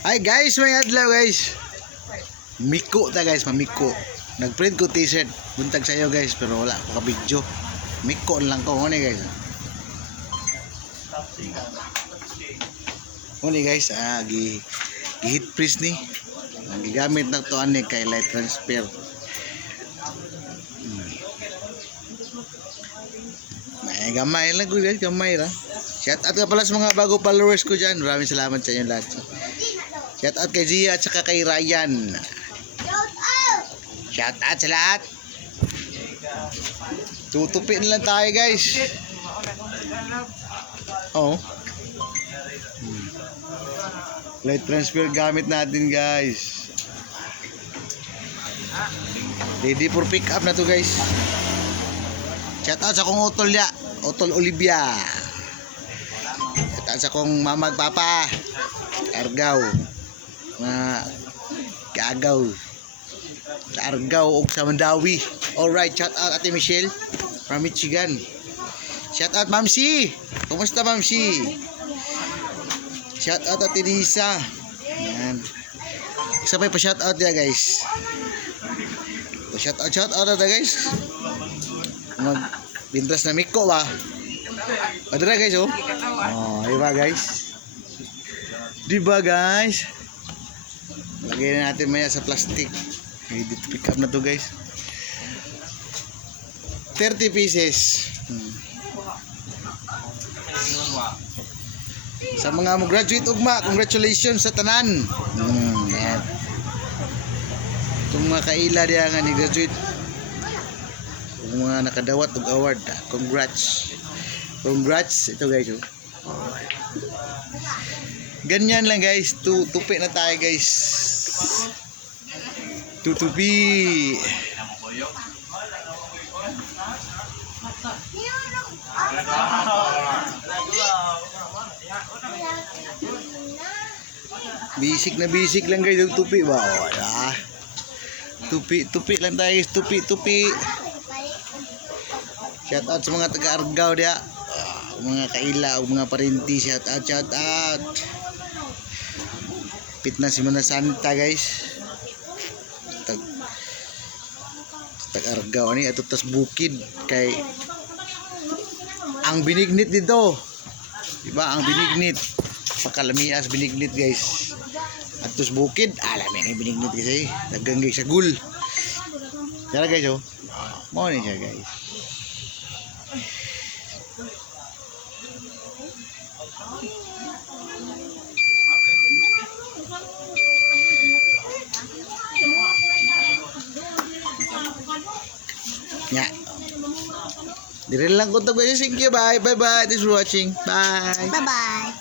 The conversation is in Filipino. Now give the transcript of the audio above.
Ay guys, may adlaw guys. Miko ta guys, mamiko. Nag-print ko t-shirt. Buntag sa iyo guys, pero wala ko ka video. Miko lang ko ni guys. Uni guys, gi-hit press ni. Ang gigamit na to ani kay light transfer. May gamay lang ko guys, gamay ra. Shout out ka pala sa mga bago followers ko dyan. Maraming salamat sa inyo lahat. Shout out kay Gia at saka kay Ryan. Shout out sa lahat. Tutupin lang tayo guys. Oh. Light transfer gamit natin guys. Ready for pick up na to guys. Shout out sa kong utol ya, Utol Olivia. Shout out sa kong mamag papa Argaw. Mga kaagaw sa Argaw o sa Mandawi. Alright, shout out Ate Michelle from Michigan. Shout out Ma'am C. Kumusta Ma'am C? Shout out Ate Lisa. Yan. Sabay pa shout out ya guys. Shout out na guys. Magbintras na Miko ba? Adra guys oh. Oh, diba guys? Diba guys? Lagyan na natin maya sa plastic. Ready to pick up na to guys. 30 pieces. Sa mga graduate ugma, congratulations sa tanan. Yan. Itong mga kaila diya nga ni graduate. Yung mga nakadawat og award. Congrats. Congrats ito guys. Oh. Ganyan lang guys. Tupi na tayo guys. Tutupi. Bisik lang guys yung tupi ba? Wala. Tupi lang tayo guys. Tupi. Shout out sa mga taga-Argao dia. Mga kaila o mga parenti. Shout out. Pit na si Mana Santa guys. Tag-Argao ni ato tas bukid kay ang binignit dito. Diba ang binignit? Pakalamias binignit guys. Atos bukid, alam yan yung binignit kasi dagang guys sa gul. Tara guys oh. Mo ni siya guys. Nya. Dire lang ko to guys. Thank you. Bye. Thanks for watching. Bye. Bye-bye.